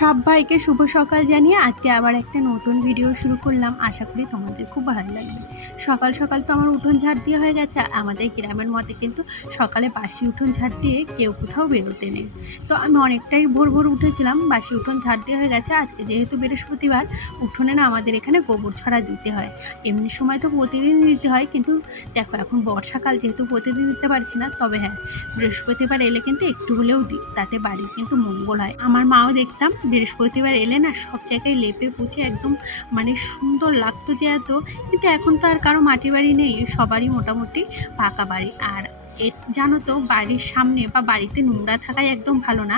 সবাইকে শুভ সকাল জানিয়ে আজকে আবার একটা নতুন ভিডিও শুরু করলাম। আশা করি তোমাদের খুব ভালো লাগবে। সকাল সকাল তো আমার উঠোন ঝাড় দিয়ে হয়ে গেছে। আমাদের গ্রামের মতে কিন্তু সকালে বাসি উঠোন ঝাড় দিয়ে কেউ কোথাও বেরোতে নেই। তো আমি অনেকটাই ভোর ভোর উঠেছিলাম, বাসি উঠোন ঝাড় দিয়ে হয়ে গেছে। আজকে যেহেতু বৃহস্পতিবার, উঠোনে না আমাদের এখানে গোবর ছড়া দিতে হয়। এমনি সময় তো প্রতিদিন দিতে হয়, কিন্তু দেখো এখন বর্ষাকাল যেহেতু প্রতিদিন দিতে পারছি না, তবে হ্যাঁ বৃহস্পতিবার এলে কিন্তু একটু হলেও দিই, তাতে বাড়ির কিন্তু মঙ্গল হয়। আমার মাও দেখতাম বৃহস্পতিবার এলে না সব জায়গায় লেপে পুছে একদম সুন্দর লাগতো যে এত। কিন্তু এখন তো আর কারো মাটির বাড়ি নেই, সবারই মোটামুটি পাকা বাড়ি। আর জানো তো বাড়ির সামনে বা বাড়িতে নোংরা থাকাই একদম ভালো না।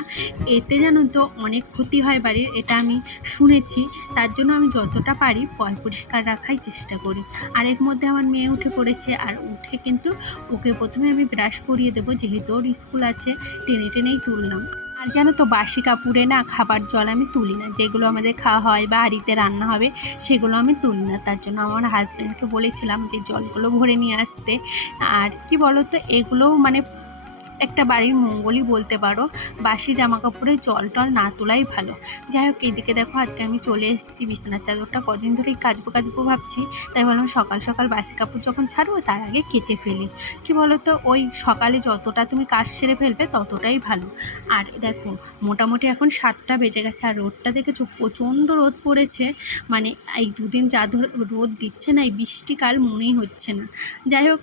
এতে জানো তো অনেক ক্ষতি হয় বাড়ির, এটা আমি শুনেছি। তার জন্য আমি যতটা পারি পরিষ্কার রাখাই চেষ্টা করি। আর এর মধ্যে আমার মেয়ে উঠে পড়েছে, আর উঠে কিন্তু ওকে প্রথমে আমি ব্রাশ করিয়ে দেবো, যেহেতু ওর স্কুল আছে। টেনে টেনেই তুললাম। আর জানো তো বাসি কাপড়ে না খাবার জল আমি তুলি না, যেগুলো আমাদের খাওয়া হয় বা হাঁড়িতে রান্না হবে সেগুলো আমি তুলি না। তার জন্য আমার হাজব্যান্ডকে বলেছিলাম যে জলগুলো ভরে নিয়ে আসতে। আর কি বলো তো, এগুলোও একটা বাড়ির মঙ্গলই বলতে পারো। বাসি জামা কাপড়ে জল টল না তোলাই ভালো। যাই হোক, এইদিকে দেখো আজকে আমি চলে এসেছি। বিছানার চাদরটা কদিন ধরেই কাচবো ভাবছি, তাই বললাম সকাল সকাল বাসি কাপড় যখন ছাড়বো তার আগে কেচে ফেলি। কি বলো তো, ওই সকালে যতটা তুমি কাজ সেরে ফেলবে ততটাই ভালো। আর দেখো মোটামুটি এখন 7টা বেজে গেছে, আর রোদটা দেখেছো প্রচণ্ড রোদ পড়েছে। এই দুদিন যা রোদ দিচ্ছে না, এই বৃষ্টিকাল মনেই হচ্ছে না। যাই হোক,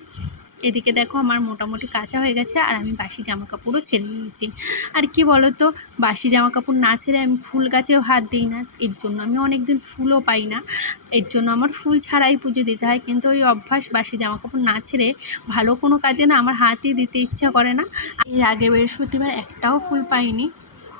এদিকে দেখো আমার মোটামুটি কাঁচা হয়ে গেছে, আর আমি বাসি জামা কাপড়ও ছেড়ে নিয়েছি। আর কি বলো তো, বাসি জামা কাপড় না ছেড়ে আমি ফুল গাছেও হাত দিই না। এর জন্য আমি অনেক দিন ফুলও পাই না। এর জন্য আমার ফুল ছাড়াই পুজো দিতে হয়। কিন্তু ওই অভ্যাস, বাসি জামা কাপড় না ছেড়ে ভালো কোনো কাজে না আমার হাতই দিতে ইচ্ছা করে না। এর আগে বৃহস্পতিবার একটাও ফুল পাইনি,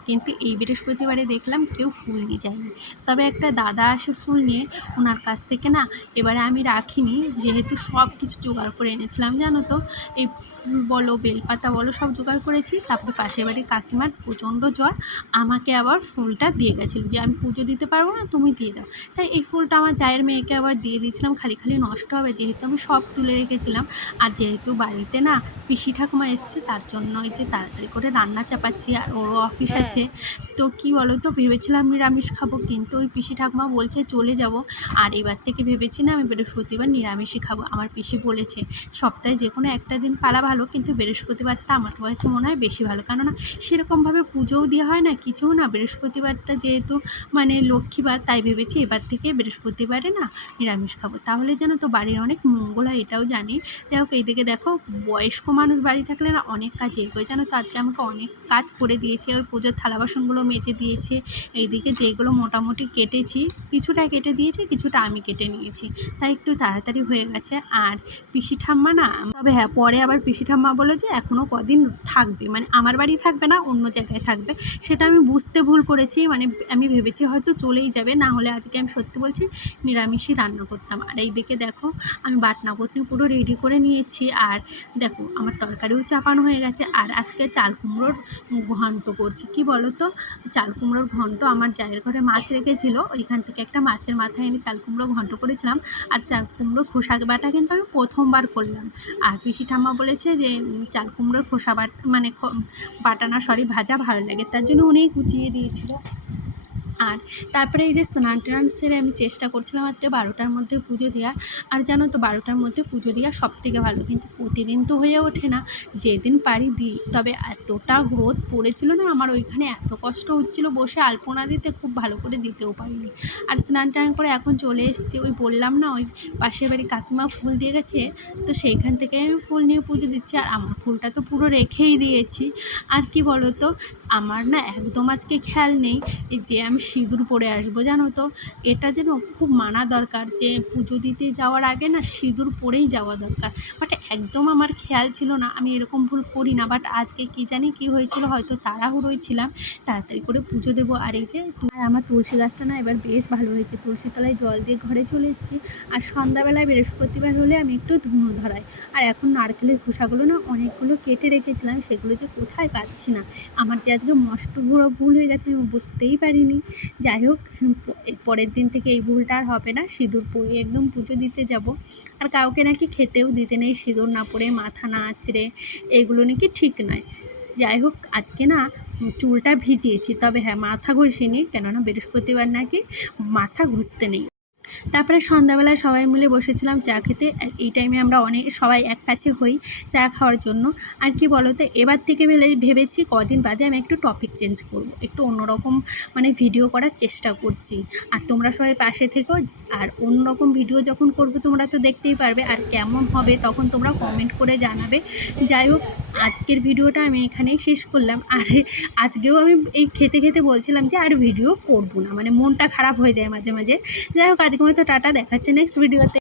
কিন্তু এই বৃহস্পতিবারে দেখলাম কেউ ফুল নিয়ে যায়নি। তবে একটা দাদা আসে ফুল নিয়ে, ওনার কাছ থেকে না এবারে আমি রাখিনি, যেহেতু সব কিছু জোগাড় করে এনেছিলাম। জানো তো, এই ফুল বলো বেলপাতা বলো সব জোগাড় করেছি। তারপরে পাশের বাড়ির কাকিমার প্রচণ্ড জ্বর, আমাকে আবার ফুলটা দিয়ে গেছিলো যে আমি পুজো দিতে পারবো না, তুমি দিয়ে দাও। তাই এই ফুলটা আমার জায়ের মেয়েকে আবার দিয়ে দিয়েছিলাম, খালি খালি নষ্ট হবে, যেহেতু আমি সব তুলে রেখেছিলাম। আর যেহেতু বাড়িতে না পিসি ঠাকুমা এসছে, তার জন্য এই যে তাড়াতাড়ি করে রান্না চাপাচ্ছি। আর ওরও অফিস আছে। তো কি বলো তো, ভেবেছিলাম নিরামিষ খাবো, কিন্তু ওই পিসি ঠাকুমা বলছে চলে যাব। আর এবার থেকে ভেবেছি না আমি বৃহস্পতিবার নিরামিষই খাবো। আমার পিসি বলেছে সপ্তাহে যে কোনো একটা দিন পালা ভালো, কিন্তু বৃহস্পতিবারটা আমার কাছে মনে হয় বেশি ভালো। কেননা সেরকমভাবে পুজোও দেওয়া হয় না, কিছুও না। বৃহস্পতিবারটা যেহেতু লক্ষ্মীবার, তাই ভেবেছি এবার থেকে বৃহস্পতিবারে না নিরামিষ খাবো। তাহলে যেন তো বাড়ির অনেক মঙ্গল হয়, এটাও জানি। যাই হোক, এইদিকে দেখো বয়স্ক মানুষ বাড়ি থাকলে না অনেক কাজ এগোয়। জানো তো আজকে আমাকে অনেক কাজ করে দিয়েছে। ওই পুজোর থালা বাসনগুলো মেজে দিয়েছে। এইদিকে যেগুলো মোটামুটি কেটেছি, কিছুটা কেটে দিয়েছে, কিছুটা আমি কেটে নিয়েছি, তাই একটু তাড়াতাড়ি হয়ে গেছে। আর পিসি ঠাম্মা না, তবে হ্যাঁ পরে আবার পিসি ঠাম্মা বলে যে এখনও কদিন থাকবে, আমার বাড়ি থাকবে না, অন্য জায়গায় থাকবে। সেটা আমি বুঝতে ভুল করেছি, আমি ভেবেছি হয়তো চলেই যাবে, না হলে আজকে আমি সত্যি বলছি নিরামিষই রান্না করতাম। আর এইদিকে দেখো আমি বাটনা বটনি পুরো রেডি করে নিয়েছি। আর দেখো আমার তরকারিও চাপানো হয়ে গেছে। আর আজকে চাল কুমড়োর ঘন্ট করছি। কি বলো তো, চাল কুমড়োর ঘন্ট আমার জায়ের ঘরে মাছ রেখেছিল, ওইখান থেকে একটা মাছের মাথা এনে চাল কুমড়ো ঘন্ট করেছিলাম। আর চাল কুমড়ো খোসা বাটা কিন্তু আমি প্রথমবার করলাম। আর পিসি ঠাম্মা বলেছে যে চাল কুমড়োর খোসা বাটা না, সরি ভাজা ভালো লাগে, তার জন্য উনিই কুচিয়ে দিয়েছিল। আর তারপরে এই যে স্নান টান সেরে আমি চেষ্টা করছিলাম আজকে 12টার মধ্যে পুজো দেওয়ার। আর জানো তো 12টার মধ্যে পুজো দেওয়া সবথেকে ভালো, কিন্তু প্রতিদিন তো হয়ে ওঠে না। যেদিন পারি দিই। তবে এতটা রোদ পড়েছিল না, আমার ওইখানে এত কষ্ট হচ্ছিল বসে আলপনা দিতে, খুব ভালো করে দিতেও পারিনি। আর স্নান টান করে এখন চলে এসেছি, ওই বললাম না ওই পাশের বাড়ি কাকিমা ফুল দিয়ে গেছে, তো সেইখান থেকে আমি ফুল নিয়ে পুজো দিচ্ছি। আর আমার ফুলটা তো পুরো রেখেই দিয়েছি। আর কি বলো তো, আমার না একদম আজকে খেয়াল নেই যে আমি সিঁদুর পরে আসবো। জানো তো, এটা যেন খুব মানা দরকার যে পুজো দিতে যাওয়ার আগে না সিঁদুর পরেই যাওয়া দরকার। বাট একদম আমার খেয়াল ছিল না, আমি এরকম ভুল করি না। বাট আজকে কি জানি কি হয়েছিল, হয়তো তাড়াহুড়োই ছিলাম, তাড়াতাড়ি করে পুজো দেবো। আর এই যে আমার তুলসী গাছটা না এবার বেশ ভালো হয়েছে, তুলসী তলায় জল দিয়ে ঘরে চলে এসেছি। আর সন্ধ্যাবেলায় বৃহস্পতিবার হলে আমি একটু ধুনো ধরাই। আর এখন নারকেলের খোসাগুলো না অনেকগুলো কেটে রেখেছিলাম, সেগুলো যে কোথায় পাচ্ছি না। আমার যে আজকে মস্ত ভুল হয়ে গেছে, আমি বুঝতেই পারিনি। যাই হোক, পরের দিন থেকে এই ভুলটা আর হবে না, সিঁদুর পরে একদম পুজো দিতে যাব। আর কাউকে নাকি খেতেও দিতে নেই সিঁদুর না পরে, মাথা না আঁচড়ে, এগুলো নাকি ঠিক নয়। যাই হোক, আজকে না চুলটা ভিজিয়েছি, তবে হ্যাঁ মাথা ঘষিনি, কেননা বৃহস্পতিবার নাকি মাথা ঘষতে নেই। তারপরে সন্ধ্যাবেলায় সবাই মিলে বসেছিলাম চা খেতে। এই টাইমে আমরা সবাই এক কাছে হই চা খাওয়ার জন্য। আর কি বলো তো, এবার থেকে ভেবেছি কদিন বাদে আমি একটু টপিক চেঞ্জ করব, একটু অন্যরকম মানে ভিডিও করার চেষ্টা করছি। আর তোমরা সবাই পাশে থেকো। আর অন্যরকম ভিডিও যখন করবো তোমরা তো দেখতেই পারবে, আর কেমন হবে তখন তোমরা কমেন্ট করে জানাবে। যাই হোক, আজকের ভিডিওটা আমি এখানেই শেষ করলাম। আর আজকেও আমি এই খেতে খেতে বলছিলাম যে আর ভিডিও করব না, মানে মনটা খারাপ হয়ে যায় মাঝে মাঝে। যাই হোক, আজকে মতো টাটা, দেখাচ্ছে নেক্সট ভিডিওতে।